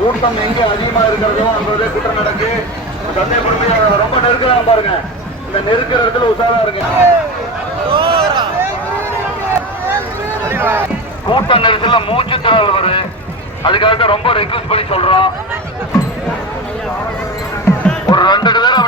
கூட்டம் எங்க அதிகமா இருக்கிறதோ அங்கே குற்றம் நடக்கு. சந்தை பொறுமையா ரொம்ப நெருக்கலாம் பாருங்க. இந்த நெருக்கிற இடத்துல உஷாரா இருக்கு. கூட்டம் நெரிசல்ல மூச்சு திறல் வரும். அதுக்காக ரொம்ப ரெக்வஸ்ட் பண்ணி சொல்றோம். ஒரு 2 பேர்